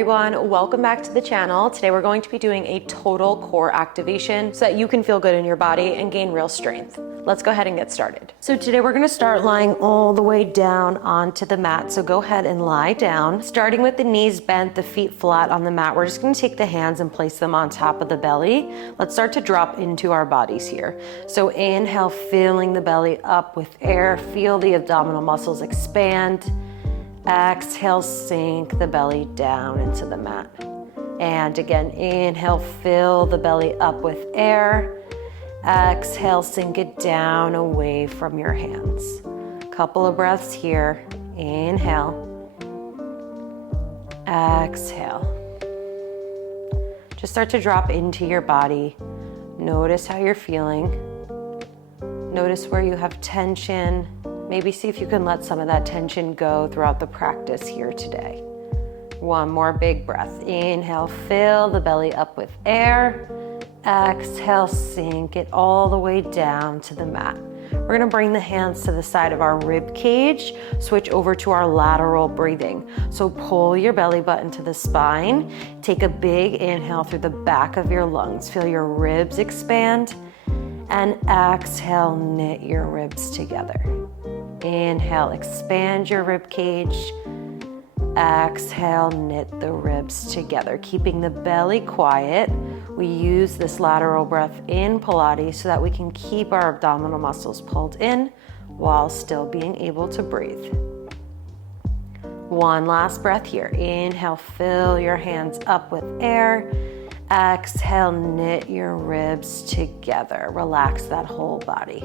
everyone, welcome back to the channel. Today we're going to be doing a total core activation so that you can feel good in your body and gain real strength. Let's go ahead and get started. So today we're going to start lying all the way down onto the mat. So go ahead and lie down, starting with the knees bent, the feet flat on the mat. We're just going to take the hands and place them on top of the belly. Let's start to drop into our bodies here. So inhale, filling the belly up with air. Feel the abdominal muscles expand. Exhale, sink the belly down into the mat. And again, inhale, fill the belly up with air. Exhale, sink it down away from your hands. Couple of breaths here. Inhale. Exhale. Just start to drop into your body. Notice how you're feeling. Notice where you have tension. Maybe see if you can let some of that tension go throughout the practice here today. One more big breath. Inhale, fill the belly up with air. Exhale, sink it all the way down to the mat. We're gonna bring the hands to the side of our rib cage, switch over to our lateral breathing. So pull your belly button to the spine. Take a big inhale through the back of your lungs. Feel your ribs expand. And exhale, knit your ribs together. Inhale, expand your rib cage. Exhale, knit the ribs together, keeping the belly quiet. We use this lateral breath in Pilates so that we can keep our abdominal muscles pulled in while still being able to breathe. One last breath here. Inhale, fill your hands up with air. Exhale, knit your ribs together. Relax that whole body.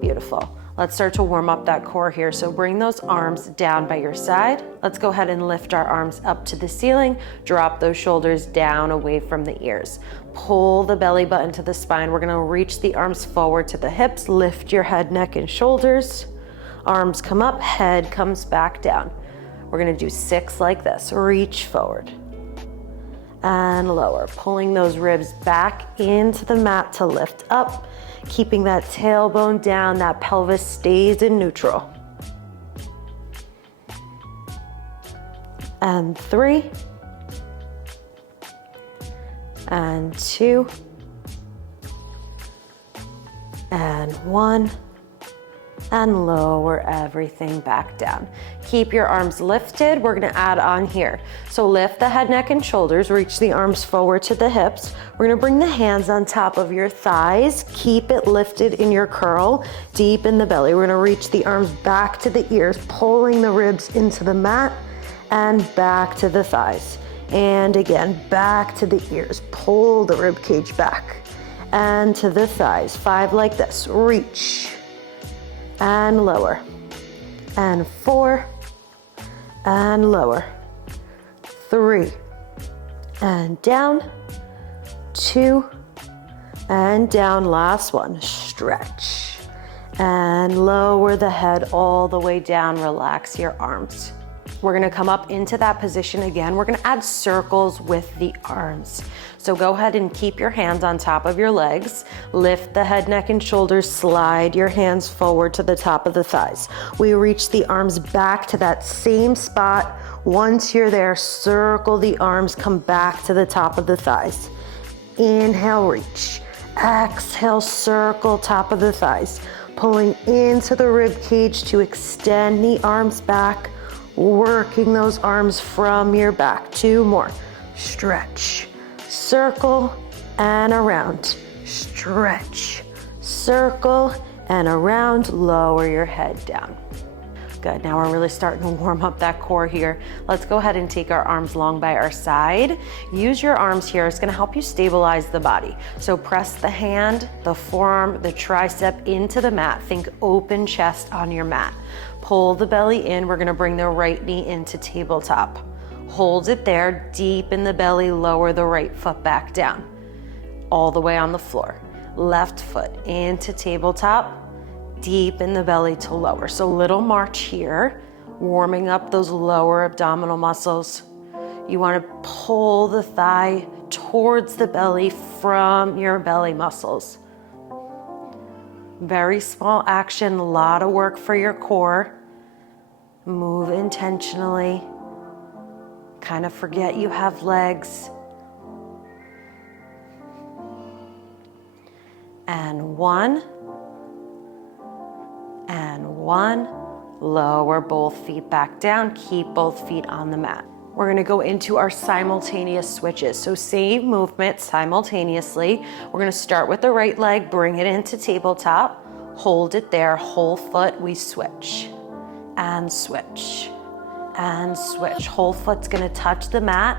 Beautiful. Let's start to warm up that core here. So bring those arms down by your side. Let's go ahead and lift our arms up to the ceiling. Drop those shoulders down away from the ears. Pull the belly button to the spine. We're gonna reach the arms forward to the hips. Lift your head, neck, and shoulders. Arms come up, head comes back down. We're gonna do 6 like this. Reach forward and lower. Pulling those ribs back into the mat to lift up. Keeping that tailbone down, that pelvis stays in neutral. And 3. And 2. And 1. And lower everything back down. Keep your arms lifted. We're gonna add on here. So lift the head, neck, and shoulders. Reach the arms forward to the hips. We're gonna bring the hands on top of your thighs. Keep it lifted in your curl, deep in the belly. We're gonna reach the arms back to the ears, pulling the ribs into the mat and back to the thighs. And again, back to the ears. Pull the rib cage back and to the thighs. 5 like this. Reach. And lower, and 4, and lower, 3, and down, 2, and down, last one, stretch, and lower the head all the way down, relax your arms. We're gonna come up into that position again. We're gonna add circles with the arms. So go ahead and keep your hands on top of your legs. Lift the head, neck, and shoulders. Slide your hands forward to the top of the thighs. We reach the arms back to that same spot. Once you're there, circle the arms, come back to the top of the thighs. Inhale, reach. Exhale, circle top of the thighs. Pulling into the rib cage to extend the arms back. Working those arms from your back. 2 more. Stretch, circle, and around. Stretch, circle, and around. Lower your head down. Good, now we're really starting to warm up that core here. Let's go ahead and take our arms long by our side. Use your arms here, it's gonna help you stabilize the body. So press the hand, the forearm, the tricep into the mat. Think open chest on your mat. Pull the belly in, we're gonna bring the right knee into tabletop. Hold it there, deep in the belly, lower the right foot back down. All the way on the floor. Left foot into tabletop. Deep in the belly to lower. So little march here, warming up those lower abdominal muscles. You want to pull the thigh towards the belly from your belly muscles. Very small action, a lot of work for your core. Move intentionally. Kind of forget you have legs. And one. And one. Lower both feet back down. Keep both feet on the mat. We're gonna go into our simultaneous switches. So same movement simultaneously. We're gonna start with the right leg, bring it into tabletop, hold it there, whole foot, we switch, and switch, and switch. Whole foot's gonna touch the mat,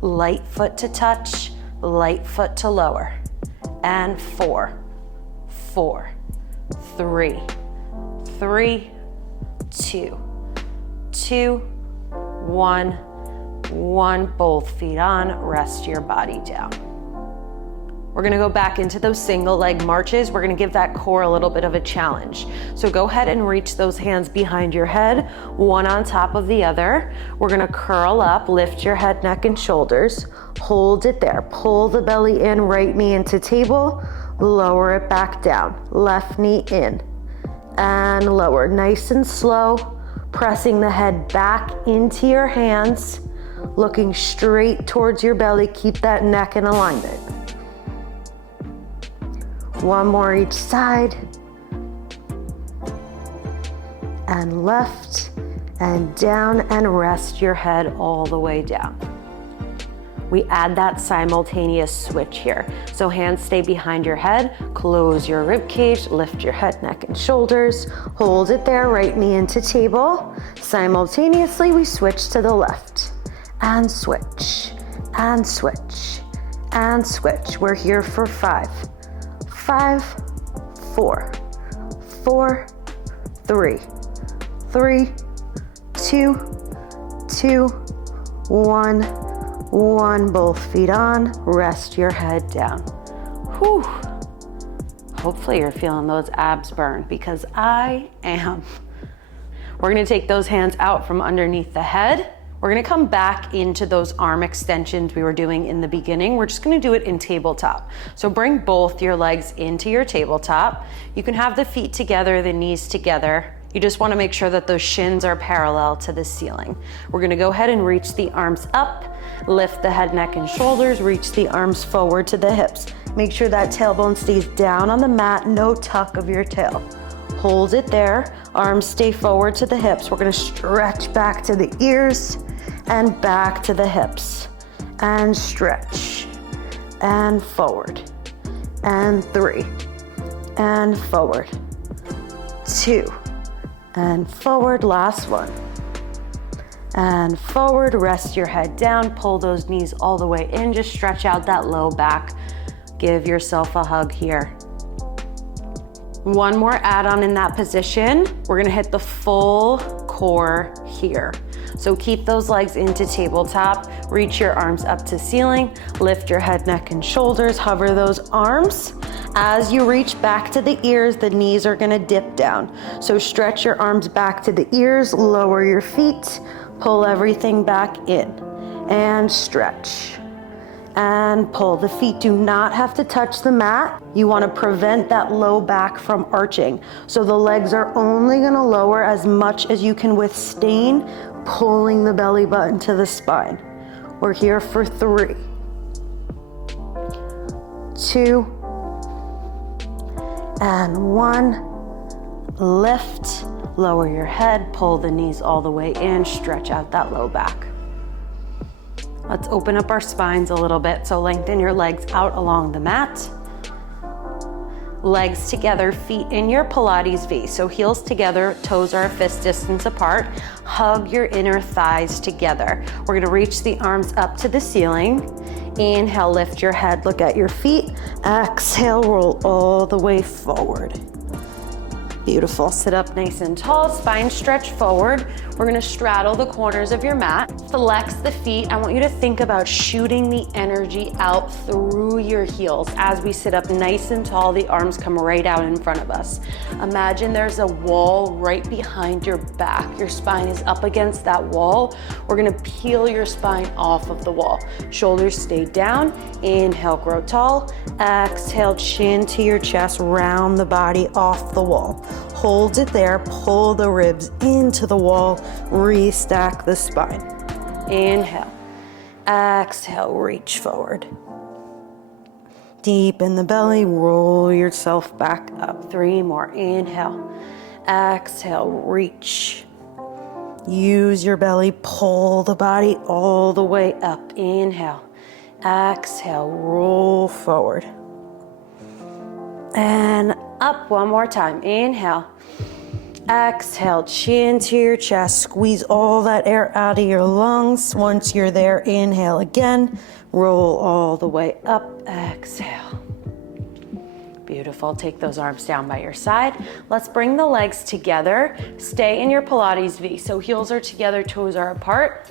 light foot to touch, light foot to lower. And 4, 4, 3, 3, 2, 2, 1, 1, both feet on, rest your body down. We're gonna go back into those single leg marches. We're gonna give that core a little bit of a challenge. So go ahead and reach those hands behind your head, one on top of the other. We're gonna curl up, lift your head, neck, and shoulders. Hold it there, pull the belly in, right knee into table, lower it back down, left knee in, and lower, nice and slow, pressing the head back into your hands, looking straight towards your belly. Keep that neck in alignment. One more each side. And left and down, and rest your head all the way down. We add that simultaneous switch here. So hands stay behind your head, close your rib cage, lift your head, neck, and shoulders. Hold it there, right knee into table. Simultaneously, we switch to the left. And switch, and switch, and switch. We're here for 5, 5, 4, 4, 3, 3, 2, 2, 1, 1, both feet on, rest your head down. Whew. Hopefully you're feeling those abs burn, because I am. We're gonna take those hands out from underneath the head. We're gonna come back into those arm extensions we were doing in the beginning. We're just gonna do it in tabletop. So bring both your legs into your tabletop. You can have the feet together, the knees together. You just wanna make sure that those shins are parallel to the ceiling. We're gonna go ahead and reach the arms up, lift the head, neck, and shoulders, reach the arms forward to the hips. Make sure that tailbone stays down on the mat, no tuck of your tail. Hold it there, arms stay forward to the hips. We're gonna stretch back to the ears and back to the hips. And stretch, and forward, and 3, and forward, 2, and forward, last one. And forward, rest your head down, pull those knees all the way in, just stretch out that low back. Give yourself a hug here. One more add-on in that position. We're gonna hit the full core here. So keep those legs into tabletop, reach your arms up to ceiling, lift your head, neck, and shoulders, hover those arms. As you reach back to the ears, the knees are gonna dip down. So stretch your arms back to the ears, lower your feet, pull everything back in, and stretch. And pull. The feet do not have to touch the mat. You want to prevent that low back from arching. So the legs are only going to lower as much as you can withstand pulling the belly button to the spine. We're here for 3, 2, and 1. Lift, lower your head, pull the knees all the way in, stretch out that low back. Let's open up our spines a little bit. So lengthen your legs out along the mat. Legs together, feet in your Pilates V. So heels together, toes are a fist distance apart. Hug your inner thighs together. We're gonna reach the arms up to the ceiling. Inhale, lift your head, look at your feet. Exhale, roll all the way forward. Beautiful. Sit up nice and tall, spine stretch forward. We're gonna straddle the corners of your mat, flex the feet. I want you to think about shooting the energy out through your heels. As we sit up nice and tall, the arms come right out in front of us. Imagine there's a wall right behind your back. Your spine is up against that wall. We're gonna peel your spine off of the wall. Shoulders stay down. Inhale, grow tall. Exhale, chin to your chest, round the body off the wall. Hold it there, pull the ribs into the wall, restack the spine. Inhale. Exhale, reach forward. Deep in the belly, roll yourself back up. 3 more. Inhale. Exhale, reach. Use your belly, pull the body all the way up. Inhale. Exhale, roll forward. And up one more time. Inhale. Exhale, chin to your chest. Squeeze all that air out of your lungs. Once you're there, inhale again. Roll all the way up. Exhale. Beautiful. Take those arms down by your side. Let's bring the legs together. Stay in your Pilates V. So heels are together, toes are apart.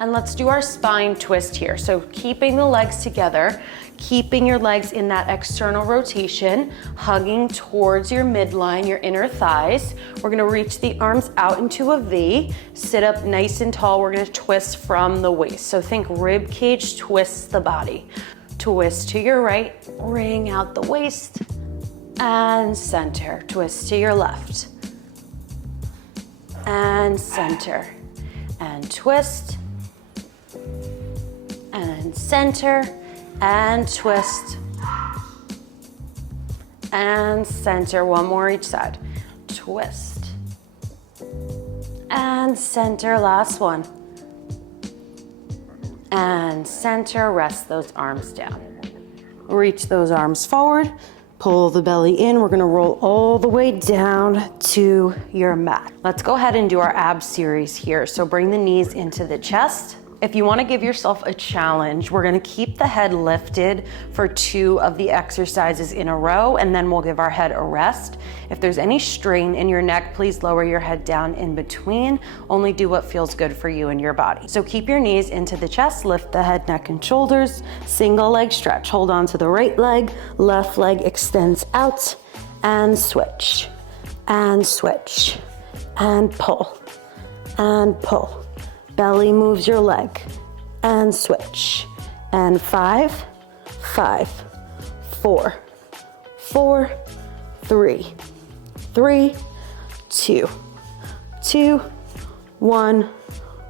And let's do our spine twist here. So keeping the legs together, keeping your legs in that external rotation, hugging towards your midline, your inner thighs. We're gonna reach the arms out into a V, sit up nice and tall. We're gonna twist from the waist. So think rib cage twists the body. Twist to your right, wring out the waist, and center. Twist to your left, and center, and twist, and center, and twist, and center. One more each side. Twist, and center. Last one. And center, rest those arms down. Reach those arms forward, pull the belly in. We're gonna roll all the way down to your mat. Let's go ahead and do our abs series here. So bring the knees into the chest. If you wanna give yourself a challenge, we're gonna keep the head lifted for 2 of the exercises in a row, and then we'll give our head a rest. If there's any strain in your neck, please lower your head down in between. Only do what feels good for you and your body. So keep your knees into the chest, lift the head, neck, and shoulders. Single leg stretch. Hold on to the right leg, left leg extends out, and switch, and switch, and pull, and pull. Belly moves your leg, and switch, and 5, 5, 4, 4, 3, 3, 2, 2, 1,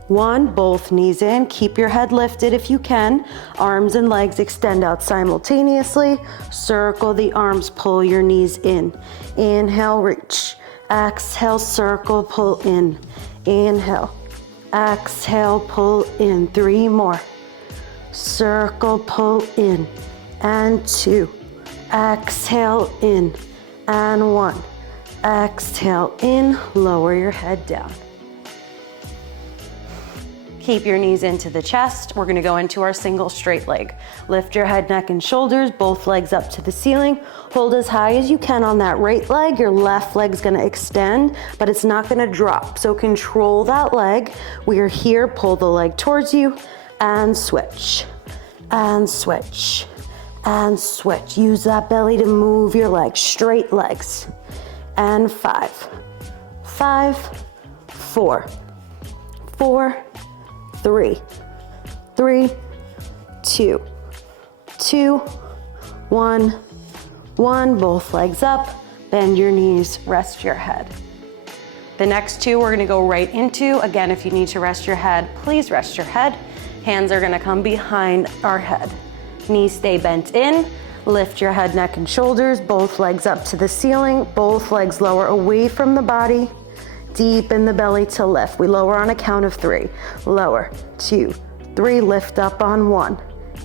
1. Both knees in. Keep your head lifted if you can. Arms and legs extend out simultaneously. Circle the arms, pull your knees in. Inhale, reach. Exhale, circle, pull in. Inhale. Exhale, pull in. 3 more. Circle, pull in. And 2. Exhale, in. And 1. Exhale, in. Lower your head down. Keep your knees into the chest. We're gonna go into our single straight leg. Lift your head, neck, and shoulders, both legs up to the ceiling. Hold as high as you can on that right leg. Your left leg's gonna extend, but it's not gonna drop. So control that leg. We are here, pull the leg towards you, and switch, and switch, and switch. Use that belly to move your legs, straight legs. And 5, 5, 4, 4, 3, 3, 2, 2, 1, 1. Both legs up, bend your knees, rest your head. The next 2 we're gonna go right into. Again, if you need to rest your head, please rest your head. Hands are gonna come behind our head. Knees stay bent in. Lift your head, neck, and shoulders, both legs up to the ceiling, both legs lower away from the body. Deep in the belly to lift. We lower on a count of 3. Lower, 2, 3, lift up on 1,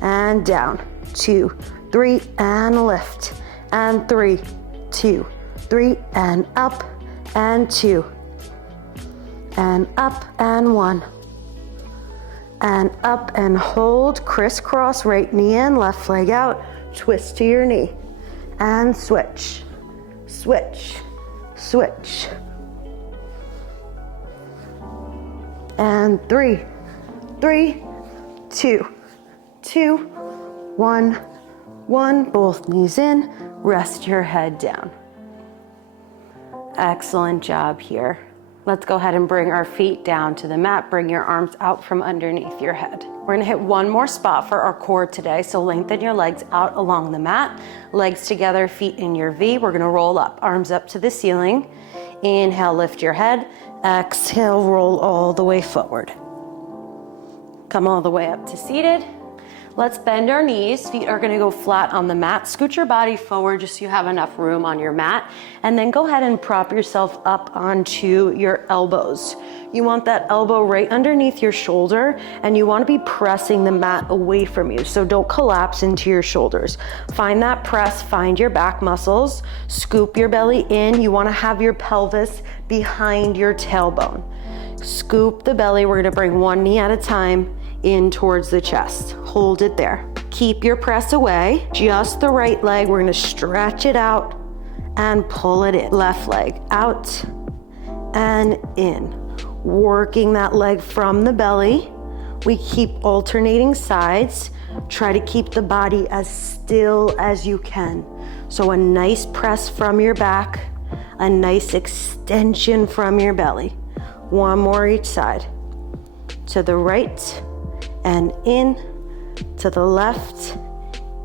and down, 2, 3, and lift, and 3, 2, 3, and up, and 2, and up, and 1, and up, and hold, crisscross, right knee in, left leg out, twist to your knee, and switch, switch, switch. And 3, 3, 2, 2, 1, 1. Both knees in, rest your head down. Excellent job here. Let's go ahead and bring our feet down to the mat. Bring your arms out from underneath your head. We're gonna hit one more spot for our core today. So lengthen your legs out along the mat. Legs together, feet in your V. We're gonna roll up, arms up to the ceiling. Inhale, lift your head. Exhale, roll all the way forward. Come all the way up to seated. Let's bend our knees. Feet are gonna go flat on the mat. Scoot your body forward just so you have enough room on your mat. And then go ahead and prop yourself up onto your elbows. You want that elbow right underneath your shoulder, and you wanna be pressing the mat away from you. So don't collapse into your shoulders. Find that press, find your back muscles, scoop your belly in. You wanna have your pelvis behind your tailbone. Scoop the belly. We're gonna bring one knee at a time in towards the chest. Hold it there. Keep your press away. Just the right leg. We're gonna stretch it out and pull it in. Left leg out and in. Working that leg from the belly. We keep alternating sides. Try to keep the body as still as you can. So a nice press from your back, a nice extension from your belly. One more each side. To the right and in, to the left,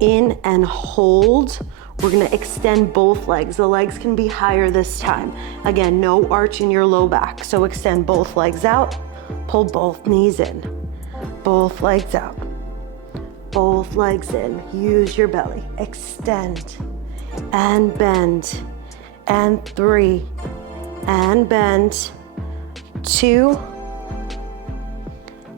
in and hold. We're gonna extend both legs. The legs can be higher this time. Again, no arch in your low back. So extend both legs out, pull both knees in. Both legs out, both legs in. Use your belly. Extend and bend, and 3, and bend, 2,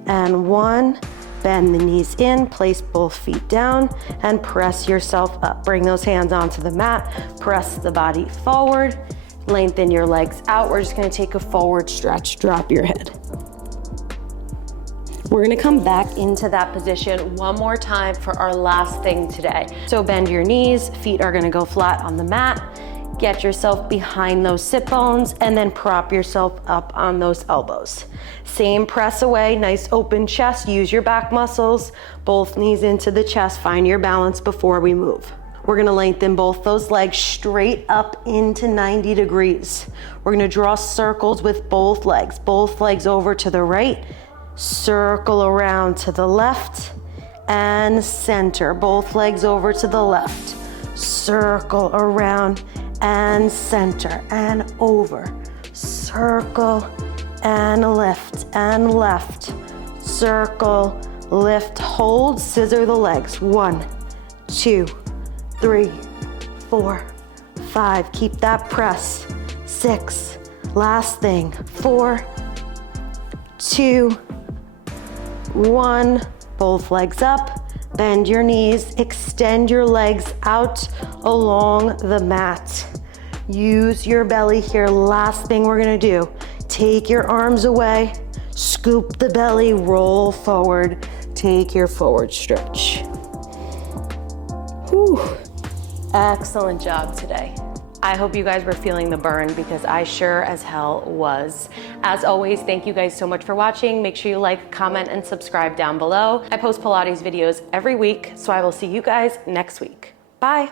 and 1. Bend the knees in, place both feet down, and press yourself up. Bring those hands onto the mat, press the body forward, lengthen your legs out. We're just gonna take a forward stretch, drop your head. We're gonna come back into that position one more time for our last thing today. So bend your knees, feet are gonna go flat on the mat. Get yourself behind those sit bones and then prop yourself up on those elbows. Same press away, nice open chest, use your back muscles, both knees into the chest, find your balance before we move. We're gonna lengthen both those legs straight up into 90 degrees. We're gonna draw circles with both legs over to the right, circle around to the left, and center. Both legs over to the left, circle around, and center, and over, circle, and left, circle, lift, hold, scissor the legs. 1, 2, 3, 4, 5. Keep that press. 6, last thing. 4, 2, 1. Both legs up. Bend your knees, extend your legs out along the mat. Use your belly here. Last thing we're gonna do, take your arms away, scoop the belly, roll forward, take your forward stretch. Whew. Excellent job today. I hope you guys were feeling the burn because I sure as hell was. As always, thank you guys so much for watching. Make sure you like, comment, and subscribe down below. I post Pilates videos every week, so I will see you guys next week. Bye.